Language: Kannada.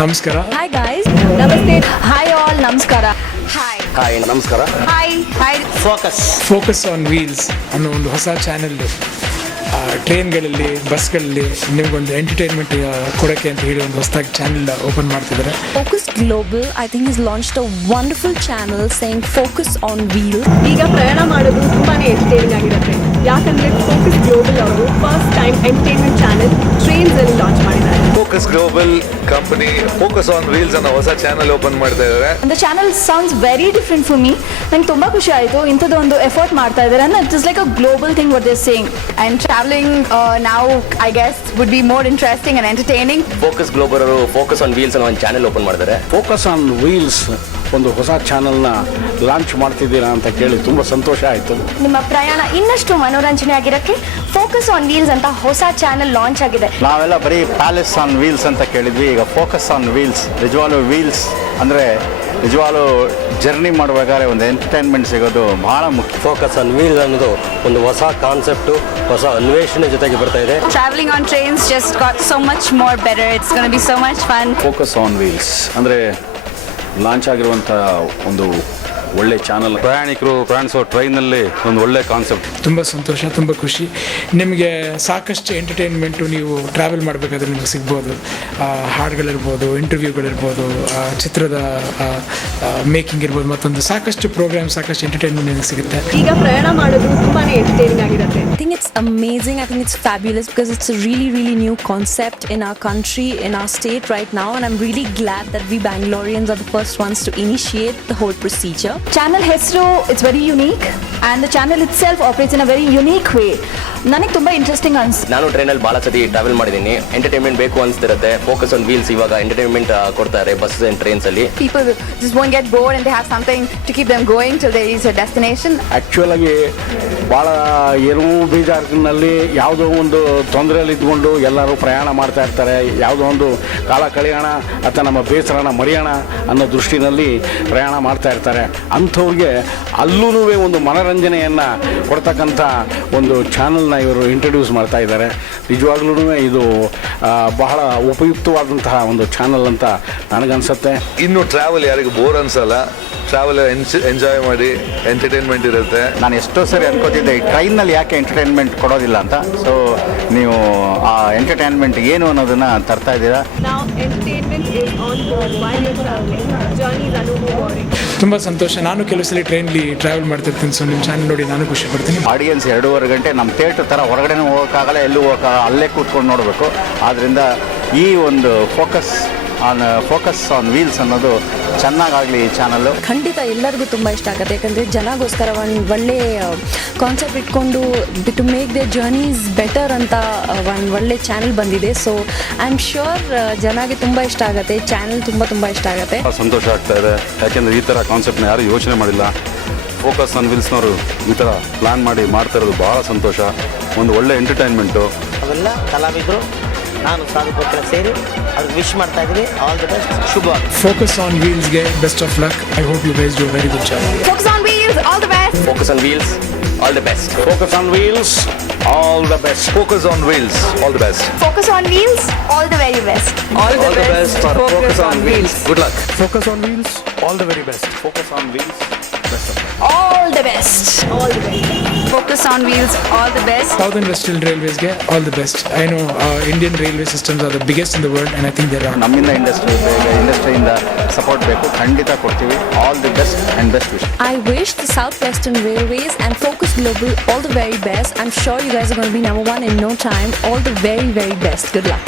ನಮಸ್ಕಾರ. Hi guys. ನಮಸ್ತೆ. Hi all. ನಮಸ್ಕಾರ. ಹಾಯ್. ಹಾಯ್ ನಮಸ್ಕಾರ. ಹಾಯ್. ಫೋಕಸ್ ಆನ್ ವೀಲ್ಸ್ ಅನ್ನೋ ಒಂದು ಹೊಸ ಚಾನೆಲ್ ಟ್ರೈನ್ಗಳಲ್ಲಿ ಬಸ್ಗಳಲ್ಲಿ ನಿಮಗೊಂದು ಎಂಟರ್ಟೈನ್ಮೆಂಟ್ ಕೊಡೋಕ್ಕೆ ಅಂತ ಹೇಳಿ ಒಂದು ಹೊಸದಾಗಿ ಚಾನೆಲ್ ಓಪನ್ ಮಾಡ್ತಿದ್ದಾರೆ. Focus Global, I think, has launched a wonderful channel saying Focus on Wheels. ಈಗ ಪ್ರಯಾಣ ಮಾಡೋದು ತುಂಬಾನೇ ಎಂಟರ್ಟೈನಿಂಗ್ ಆಗಿರುತ್ತೆ. ಯಾಕಂದ್ರೆ ಫೋಕಸ್ ಗ್ಲೋಬಲ್ ಅವರು first time entertainment channel trains ಅಲ್ಲಿ ಲಾಂಚ್ ಮಾಡಿದ್ದಾರೆ. Focus global company focus on wheels ಅನ್ನೋ ಹೊಸ ಚಾನೆಲ್ ಓಪನ್ ಮಾಡ್ತಾ ಇದ್ದಾರೆ. The channel sounds very different for me. ನಂಗೆ ತುಂಬಾ ಖುಷಿ ಆಯಿತು ಇಂಥದ್ದು ಒಂದು ಎಫರ್ಟ್ ಮಾಡ್ತಾ ಇದ್ದಾರೆ and it's like a global thing what they're saying, and traveling now I guess would be more interesting and entertaining. Focus global ಅವರು ಫೋಕಸ್ ಆನ್ ವೀಲ್ಸ್ ಅನ್ನೋ ಒಂದು ಚಾನೆಲ್ ಓಪನ್ ಮಾಡಿದ್ದಾರೆ. ಫೋಕಸ್ ಆನ್ ವೀಲ್ಸ್ ಒಂದು ಹೊಸ ಚಾನಲ್ನ ಲಾಂಚ್ ಮಾಡ್ತಿದ್ದೀರಾ ಅಂತ ಕೇಳಿ ತುಂಬ ಸಂತೋಷ ಆಯಿತು. ನಿಮ್ಮ ಪ್ರಯಾಣ ಇನ್ನಷ್ಟು ಮನೋರಂಜನೆ ಆಗಿರೋಕ್ಕೆ ಫೋಕಸ್ ಆನ್ ವೀಲ್ಸ್ ಅಂತ ಹೊಸ ಚಾನೆಲ್ ಲಾಂಚ್ ಆಗಿದೆ. ನಾವೆಲ್ಲ ಬರೀ ಪ್ಯಾಲೇಸ್ ಆನ್ ವೀಲ್ಸ್ ಅಂತ ಕೇಳಿದ್ವಿ, ಈಗ ಫೋಕಸ್ ಆನ್ ವೀಲ್ಸ್. ನಿಜವಾಗ್ಲೂ ವೀಲ್ಸ್ ಅಂದರೆ ನಿಜವಾಗ್ಲೂ ಜರ್ನಿ ಮಾಡುವಾಗಾದ್ರೆ ಒಂದು ಎಂಟರ್ಟೈನ್ಮೆಂಟ್ ಸಿಗೋದು ಬಹಳ ಮುಖ್ಯ. ಫೋಕಸ್ ಆನ್ ವೀಲ್ಸ್ ಅನ್ನೋದು ಒಂದು ಹೊಸ ಕಾನ್ಸೆಪ್ಟು, ಹೊಸ ಅನ್ವೇಷಣೆ ಜೊತೆಗೆ ಬರ್ತಾ ಇದೆ. Traveling on trains just got so much more better. It's going to be so much fun. Focus on wheels ಅಂದರೆ ಲಾಂಚ್ ಆಗಿರುವಂಥ ಒಂದು ಒಳ್ಳೆ ಚಾನಲ್. ಪ್ರಯಾಣಿಕರು ಪ್ರಯಾಣಿಸೋ ಟ್ರೈನಲ್ಲಿ ಒಂದು ಒಳ್ಳೆ ಕಾನ್ಸೆಪ್ಟ್. ತುಂಬ ಸಂತೋಷ, ತುಂಬ ಖುಷಿ. ನಿಮಗೆ ಸಾಕಷ್ಟು ಎಂಟರ್ಟೈನ್ಮೆಂಟು ನೀವು ಟ್ರಾವೆಲ್ ಮಾಡಬೇಕಾದ್ರೆ ನಿಮಗೆ ಸಿಗ್ಬೋದು. ಹಾಡುಗಳಿರ್ಬೋದು, ಇಂಟರ್ವ್ಯೂಗಳಿರ್ಬೋದು, ಚಿತ್ರದ ಮೇಕಿಂಗ್ ಇರ್ಬೋದು, ಮತ್ತೊಂದು ಸಾಕಷ್ಟು ಪ್ರೋಗ್ರಾಮ್, ಸಾಕಷ್ಟು ಎಂಟರ್ಟೈನ್ಮೆಂಟ್ ನಿಮಗೆ ಸಿಗುತ್ತೆ. ಈಗ ಪ್ರಯಾಣ ಮಾಡೋದು ತುಂಬಾನೇ ಎಂಟರ್ಟೈನಿಂಗ್ ಆಗಿರುತ್ತೆ. I think it's amazing. I think it's fabulous because it's a really, really new concept in our country, in our state right now, and I'm really glad that we Bangaloreans are the first ones to initiate the whole procedure. Channel ಹೆಸರು it's very unique and the channel itself operates in a very unique way. ನನಗೆ ತುಂಬ ಇಂಟ್ರೆಸ್ಟಿಂಗ್ ಅನಿಸ್ತು. ನಾನು ಟ್ರೈನಲ್ಲಿ ಭಾಳ ಸತಿ ಟ್ರಾವೆಲ್ ಮಾಡಿದ್ದೀನಿ. ಎಂಟರ್ಟೈನ್ಮೆಂಟ್ ಬೇಕು ಅನಿಸ್ತಿರುತ್ತೆ. ಫೋಕಸ್ ಆನ್ ವೀಲ್ಸ್ ಇವಾಗ ಎಂಟರ್ಟೈನ್ಮೆಂಟ್ ಕೊಡ್ತಾರೆ ಬಸ್ ಆ್ಯಂಡ್ ಟ್ರೈನ್ಸಲ್ಲಿ. People just won't get bored and they have something to keep them going till they reach their destination. ಆ್ಯಕ್ಚುಲಾಗಿ ಭಾಳ ಏನೋ ಬೇಜಾರಿನಲ್ಲಿ ಯಾವುದೋ ಒಂದು ತೊಂದರೆಯಲ್ಲಿ ಇದ್ಕೊಂಡು ಎಲ್ಲರೂ ಪ್ರಯಾಣ ಮಾಡ್ತಾ ಇರ್ತಾರೆ. ಯಾವುದೋ ಒಂದು ಕಾಲ ಕಳೆಯೋಣ ಅಥವಾ ನಮ್ಮ ಬೇಸರನ ಮರೆಯೋಣ ಅನ್ನೋ ದೃಷ್ಟಿನಲ್ಲಿ ಪ್ರಯಾಣ ಮಾಡ್ತಾ ಇರ್ತಾರೆ. ಅಂಥವ್ರಿಗೆ ಅಲ್ಲೂ ಒಂದು ಮನೋರಂಜನೆಯನ್ನು ಕೊಡ್ತಕ್ಕಂಥ ಒಂದು ಚಾನಲ್ನ ಇವರು ಇಂಟ್ರೊಡ್ಯೂಸ್ ಮಾಡ್ತಾ ಇದ್ದಾರೆ. ನಿಜವಾಗ್ಲೂ ಇದು ಬಹಳ ಉಪಯುಕ್ತವಾದಂತಹ ಒಂದು ಚಾನಲ್ ಅಂತ ನನಗನ್ಸುತ್ತೆ. ಇನ್ನು ಟ್ರಾವೆಲ್ ಯಾರಿಗೂ ಬೋರ್ ಅನ್ಸಲ್ಲ, ಟ್ರಾವೆಲ್ ಎಂಜಾಯ್ ಮಾಡಿ ಎಂಟರ್ಟೈನ್ಮೆಂಟ್ ಇರುತ್ತೆ. ನಾನು ಎಷ್ಟೋ ಸರಿ ಅನ್ಕೋತಿದ್ದೆ ಈ ಟ್ರೈನಲ್ಲಿ ಯಾಕೆ ಎಂಟರ್ಟೈನ್ಮೆಂಟ್ ಕೊಡೋದಿಲ್ಲ ಅಂತ. ಸೊ ನೀವು ಆ ಎಂಟರ್ಟೈನ್ಮೆಂಟ್ ಏನು ಅನ್ನೋದನ್ನು ತರ್ತಾ ಇದ್ದೀರಾ. Now entertainment is on board while you're traveling. Journeys are no more boring. ತುಂಬ ಸಂತೋಷ. ನಾನು ಕೆಲವು ಸಲ ಟ್ರೈನ್ಲಿ ಟ್ರಾವೆಲ್ ಮಾಡ್ತಿರ್ತೀನಿ. ಸೊ ನಿಮ್ಮ ಚಾನಲ್ ನೋಡಿ ನಾನು ಖುಷಿ ಪಡ್ತೀನಿ. ಆಡಿಯನ್ಸ್ 2.5 ಗಂಟೆ ನಮ್ಮ ಥಿಯೇಟರ್ ಥರ ಹೊರಗಡೆನೂ ಹೋಗೋಕ್ಕಾಗಲ್ಲ, ಎಲ್ಲೂ ಹೋಗೋಕ್ಕಾಗಲ್ಲ, ಅಲ್ಲೇ ಕೂತ್ಕೊಂಡು ನೋಡಬೇಕು. ಆದ್ದರಿಂದ ಈ ಒಂದು ಫೋಕಸ್ ಆನ್ ವೀಲ್ಸ್ ಅನ್ನೋದು ಚೆನ್ನಾಗಾಗಲಿ ಈ ಚಾನಲ್ಲು. ಖಂಡಿತ ಎಲ್ಲರಿಗೂ ತುಂಬ ಇಷ್ಟ ಆಗುತ್ತೆ. ಯಾಕಂದರೆ ಜನಗೋಸ್ಕರ ಒಂದು ಒಳ್ಳೆ ಕಾನ್ಸೆಪ್ಟ್ ಇಟ್ಕೊಂಡು to make the journeys better ಅಂತ ಒಂದು ಒಳ್ಳೆ ಚಾನಲ್ ಬಂದಿದೆ. ಸೊ ಐ ಆಮ್ ಶ್ಯೂರ್ ಜನಗೆ ತುಂಬ ಇಷ್ಟ ಆಗುತ್ತೆ. ಚಾನಲ್ ತುಂಬ ಇಷ್ಟ ಆಗುತ್ತೆ. ಸಂತೋಷ ಆಗ್ತಾ ಇದೆ. ಯಾಕೆಂದರೆ ಈ ಥರ ಕಾನ್ಸೆಪ್ಟ್ನ ಯಾರು ಯೋಚನೆ ಮಾಡಿಲ್ಲ. ಫೋಕಸ್ ಆನ್ ವೀಲ್ಸ್ನವರು ಈ ಥರ ಪ್ಲ್ಯಾನ್ ಮಾಡಿ ಮಾಡ್ತಾ ಇರೋದು ಭಾಳ ಸಂತೋಷ. ಒಂದು ಒಳ್ಳೆ ಎಂಟರ್ಟೈನ್ಮೆಂಟು. ಅವೆಲ್ಲ ಕಲಾವಿದರು ನಾನು ಸಾಧಕರ ಸೇರಿ ಅವ್ರಿಗೆ ವಿಶ್ ಮಾಡ್ತಾ ಇದ್ದೀವಿ. ಆಲ್ ದಿ ಬೆಸ್ಟ್, ಶುಭವಾಗಿ. ಫೋಕಸ್ ಆನ್ ವೀಲ್ಸ್ಗೆ best of luck. I hope you guys do very good job. Focus on wheels, all the best. Focus on wheels, all the best. Focus on wheels, all the best. Focus on wheels, all the best. Focus on wheels, all the very best. All the best for Focus on Wheels. Good luck. Focus on wheels, all the very best. Focus on wheels, best of luck. All the best. All the best. Focus on wheels, all the best. Southern Western Railwaysಗೆ all the best. I know Indian railway systems are the biggest in the world and I think there are. ನಮ್ಮಿಂದ ಇಂಡಸ್ಟ್ರಿಯಿಂದ ಸಪೋರ್ಟ್ ಬೇಕು, ಖಂಡಿತ ಕೊಡ್ತೀವಿ. All the best and best wish. I wish the South Western Railways and Focus Global all the very best. I'm sure you guys are going to be number one in no time. All the very, very best. Good luck.